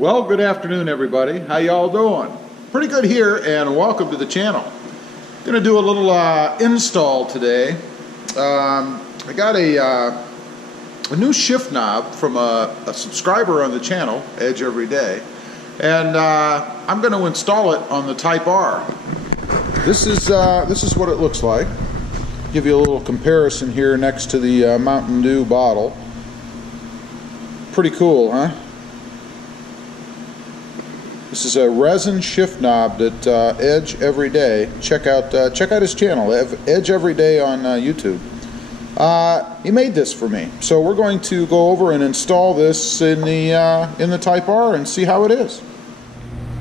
Well, good afternoon, everybody. How y'all doing? Pretty good here, and welcome to the channel. Gonna do a little install today. I got a new shift knob from a subscriber on the channel, Edge Every Day, and I'm going to install it on the Type R. This is what it looks like. Give you a little comparison here next to the Mountain Dew bottle. Pretty cool, huh? This is a resin shift knob that Edge Every Day. Check out his channel, Edge Every Day on YouTube. He made this for me, so we're going to go over and install this in the Type R and see how it is.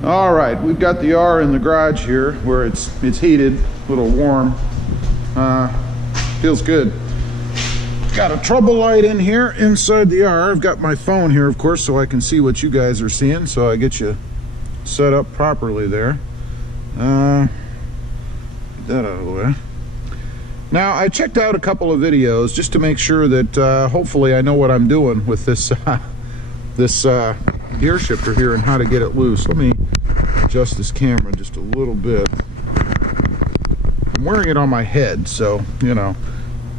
All right, we've got the R in the garage here, where it's heated, a little warm. Feels good. Got a trouble light in here inside the R. I've got my phone here, of course, so I can see what you guys are seeing. So I get you set up properly there. Get that out of the way. Now, I checked out a couple of videos just to make sure that hopefully I know what I'm doing with this this gear shifter here and how to get it loose. Let me adjust this camera just a little bit. I'm wearing it on my head, so you know,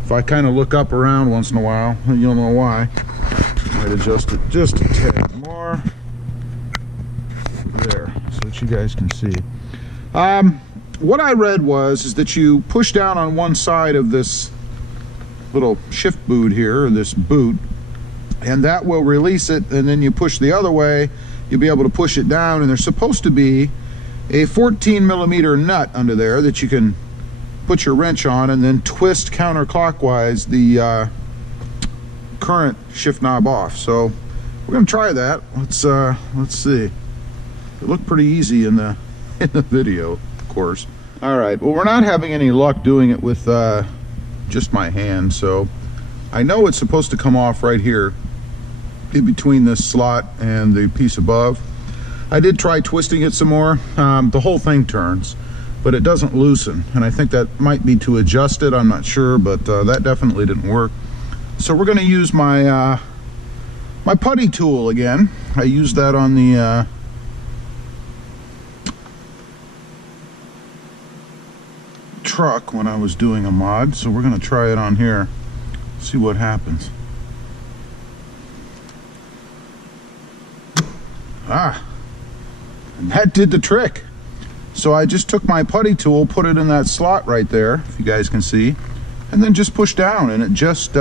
if I kind of look up around once in a while, you'll know why. I might adjust it just a tad more. There, so that you guys can see. What I read is that you push down on one side of this little shift boot here, or this boot, and that will release it, and then you push the other way, you'll be able to push it down, and there's supposed to be a 14mm nut under there that you can put your wrench on and then twist counterclockwise the current shift knob off. So we're going to try that. Let's see. It looked pretty easy in the video, of course. All right, well, we're not having any luck doing it with just my hand, so I know it's supposed to come off right here in between this slot and the piece above. I did try twisting it some more. The whole thing turns, but it doesn't loosen, and I think that might be to adjust it. I'm not sure, but that definitely didn't work. So we're going to use my my putty tool again. I used that on the truck when I was doing a mod, so we're going to try it on here, see what happens. And that did the trick. So I just took my putty tool, put it in that slot right there, if you guys can see, and then just pushed down, and it just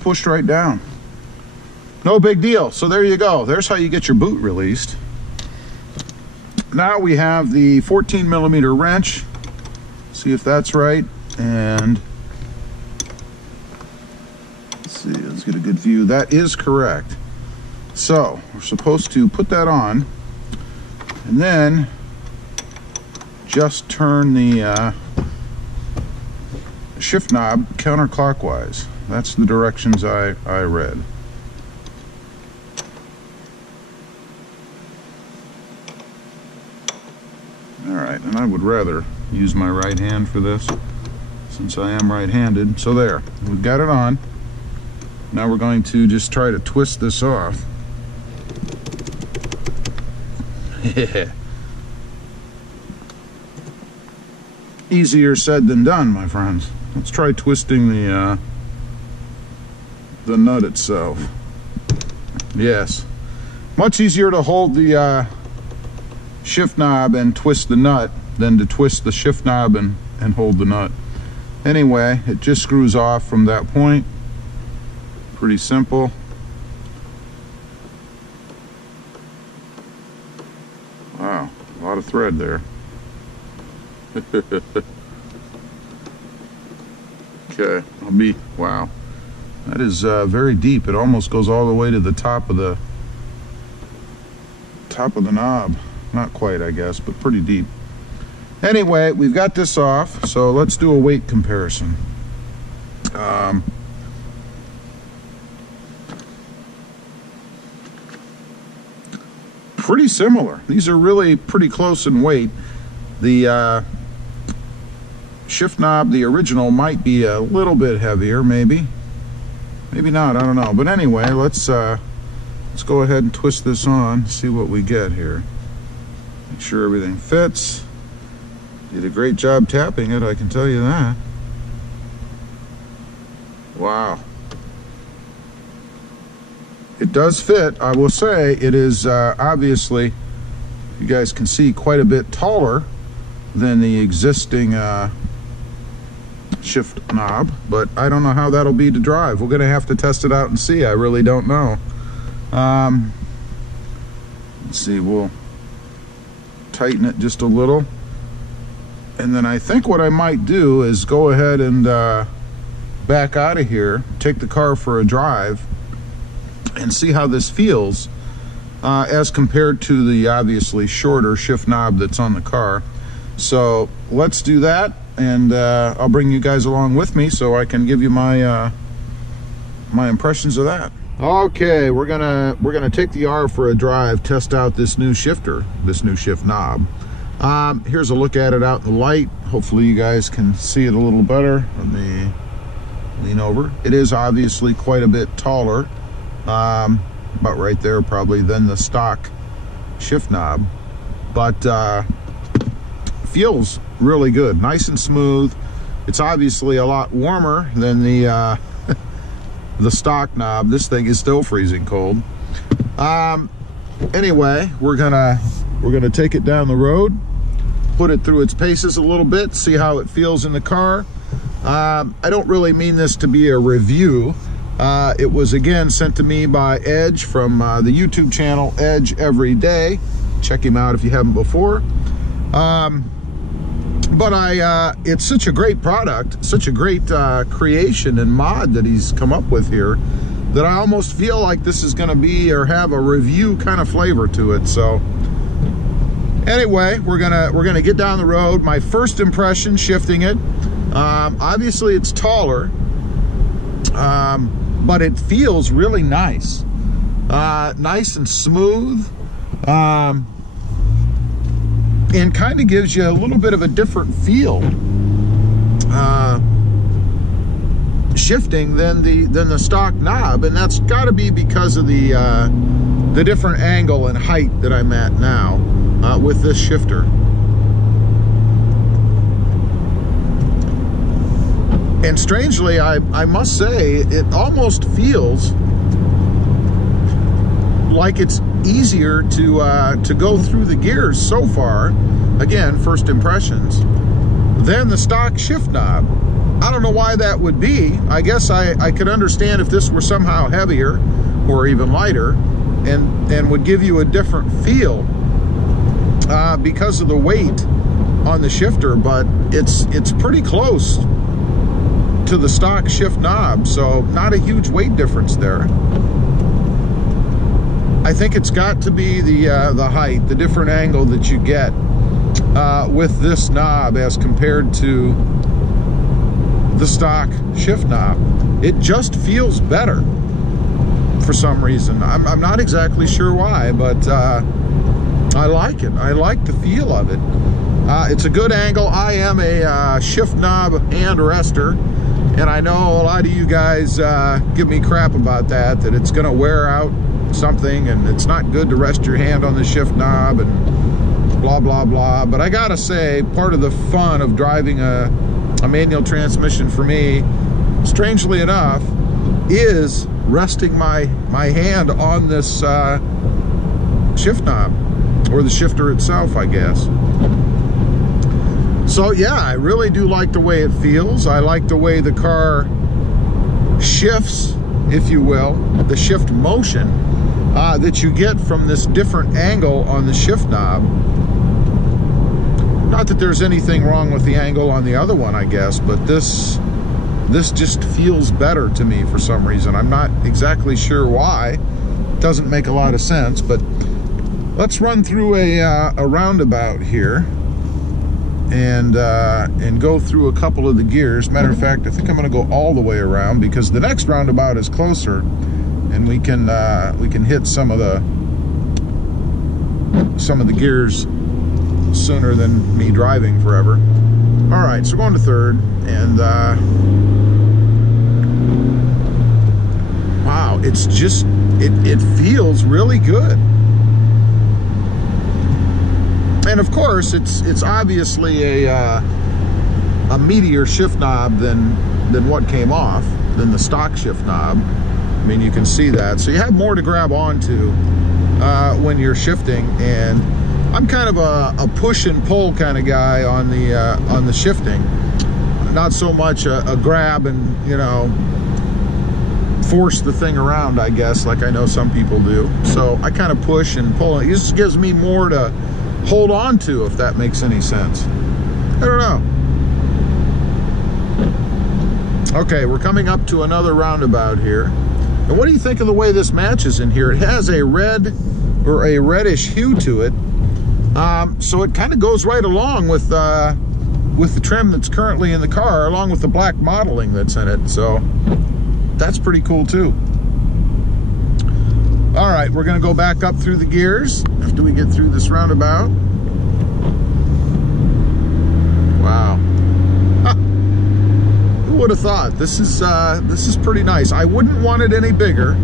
pushed right down. No big deal. So there you go. There's how you get your boot released. Now we have the 14mm wrench. See if that's right, and let's see, let's get a good view. That is correct. So we're supposed to put that on and then just turn the shift knob counterclockwise. That's the directions I read. All right, and I would rather use my right hand for this since I am right-handed. So there, we've got it on. Now we're going to just try to twist this off. Yeah. Easier said than done, my friends. Let's try twisting the nut itself. Yes, much easier to hold the shift knob and twist the nut than to twist the shift knob and hold the nut. Anyway, it just screws off from that point. Pretty simple. Wow, a lot of thread there. Okay, wow. That is very deep. It almost goes all the way to the top of the knob. Not quite, I guess, but pretty deep. Anyway, we've got this off, so let's do a weight comparison. Pretty similar. These are really pretty close in weight. The shift knob, the original, might be a little bit heavier, maybe not, I don't know. But anyway, let's let's go ahead and twist this on, see what we get here. Make sure everything fits. Did a great job tapping it, I can tell you that. Wow. It does fit. I will say it is obviously, you guys can see, quite a bit taller than the existing shift knob, but I don't know how that'll be to drive. We're gonna have to test it out and see. I really don't know. Let's see, we'll tighten it just a little, and then I think what I might do is go ahead and back out of here, take the car for a drive, and see how this feels as compared to the obviously shorter shift knob that's on the car. So let's do that, and I'll bring you guys along with me so I can give you my my impressions of that. Okay, we're gonna take the R for a drive, test out this new shifter, this new shift knob. Here's a look at it out in the light. Hopefully you guys can see it a little better. Let me lean over. It is obviously quite a bit taller, about right there probably, than the stock shift knob, but feels really good, nice and smooth. It's obviously a lot warmer than the the stock knob. This thing is still freezing cold. Anyway, we're gonna take it down the road, put it through its paces a little bit, see how it feels in the car. I don't really mean this to be a review. It was again sent to me by Edge from the YouTube channel Edge Every Day. Check him out if you haven't before. But it's such a great product, such a great creation and mod that he's come up with here, that I almost feel like this is going to be or have a review kind of flavor to it. So anyway, we're gonna get down the road. My first impression shifting it, obviously it's taller, but it feels really nice, nice and smooth. And kind of gives you a little bit of a different feel shifting than the stock knob, and that's got to be because of the different angle and height that I'm at now with this shifter. And strangely, I must say, it almost feels like it's easier to go through the gears so far, again, first impressions, than the stock shift knob. I don't know why that would be. I guess I could understand if this were somehow heavier or even lighter and would give you a different feel because of the weight on the shifter, but it's pretty close to the stock shift knob, so not a huge weight difference there. I think it's got to be the height, the different angle that you get with this knob as compared to the stock shift knob. It just feels better for some reason. I'm not exactly sure why, but I like it. I like the feel of it. It's a good angle. I am a shift knob hand rester, and I know a lot of you guys give me crap about that it's gonna wear out something and it's not good to rest your hand on the shift knob and blah blah blah. But I gotta say, part of the fun of driving a manual transmission for me, strangely enough, is resting my hand on this shift knob, or the shifter itself, I guess. So yeah, I really do like the way it feels. I like the way the car shifts, if you will, the shift motion that you get from this different angle on the shift knob. Not that there's anything wrong with the angle on the other one, I guess, but this just feels better to me for some reason. I'm not exactly sure why. It doesn't make a lot of sense, but let's run through a roundabout here and go through a couple of the gears. Matter of fact, I think I'm going to go all the way around because the next roundabout is closer, and we can hit some of the gears sooner than me driving forever. All right, so going to third, and wow, it's just it feels really good. And of course, it's obviously a meatier shift knob than what came off, than the stock shift knob. I mean, you can see that. So you have more to grab onto when you're shifting. And I'm kind of a push and pull kind of guy on the shifting. Not so much a grab and, you know, force the thing around, I guess, like I know some people do. So I kind of push and pull. It just gives me more to hold on to, if that makes any sense. I don't know. Okay, we're coming up to another roundabout here. And what do you think of the way this matches in here? It has a red or a reddish hue to it. So it kind of goes right along with the trim that's currently in the car, along with the black modeling that's in it. So that's pretty cool too. All right, we're gonna go back up through the gears after we get through this roundabout. Wow. Who would have thought? This is pretty nice. I wouldn't want it any bigger,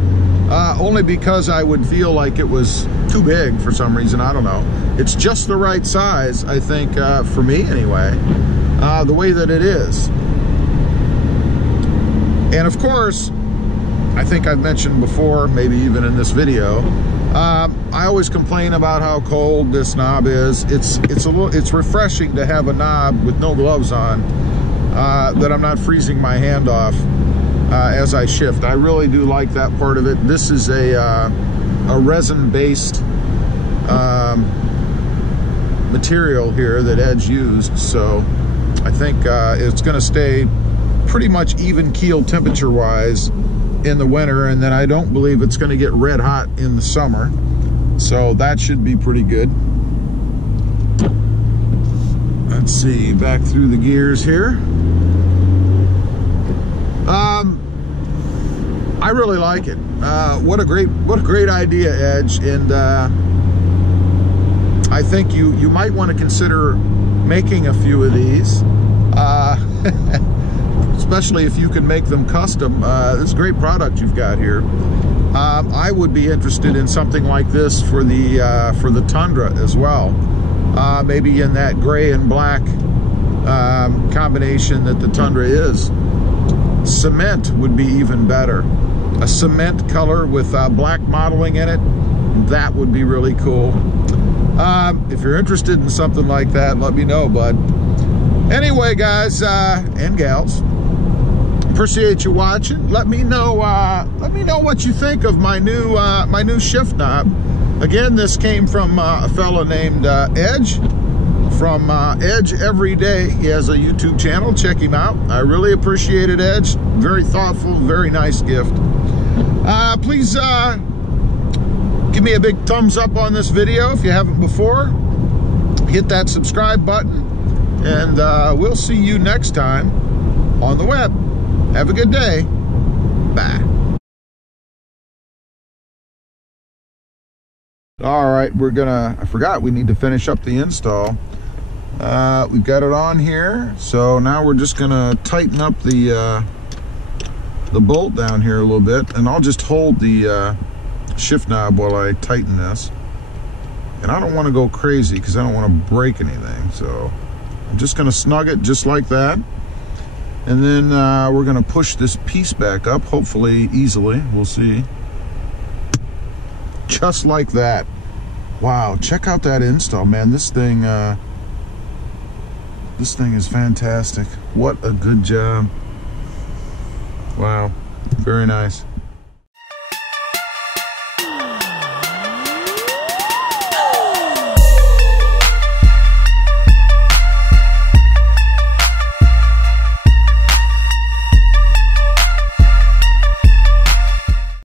only because I would feel like it was too big for some reason. I don't know. It's just the right size, I think, for me anyway, the way that it is. And of course, I think I've mentioned before, maybe even in this video, I always complain about how cold this knob is. It's refreshing to have a knob with no gloves on, that I'm not freezing my hand off as I shift. I really do like that part of it. This is a resin-based material here that Edge used, so I think it's going to stay pretty much even keel temperature wise in the winter, and then I don't believe it's going to get red hot in the summer, so that should be pretty good. Let's see, back through the gears here. I really like it. What a great idea, Edge, and I think you might want to consider making a few of these, especially if you can make them custom. This is a great product you've got here. I would be interested in something like this for the Tundra as well. Maybe in that gray and black combination that the Tundra is. Cement would be even better. A cement color with black modeling in it, that would be really cool. If you're interested in something like that, let me know, bud. Anyway, guys and gals, appreciate you watching. Let me know what you think of my new shift knob. Again, this came from a fellow named Edge, from Edge Everyday. He has a YouTube channel. Check him out. I really appreciate it, Edge. Very thoughtful, very nice gift. Please give me a big thumbs up on this video if you haven't before. Hit that subscribe button, and we'll see you next time on the web. Have a good day. Bye. All right, I forgot we need to finish up the install. We've got it on here, so now we're just gonna tighten up the bolt down here a little bit, and I'll just hold the shift knob while I tighten this. And I don't want to go crazy because I don't want to break anything, so I'm just gonna snug it just like that. And then we're gonna push this piece back up, hopefully easily, we'll see. Just like that. Wow, check out that install, man. This thing is fantastic. What a good job. Wow, very nice.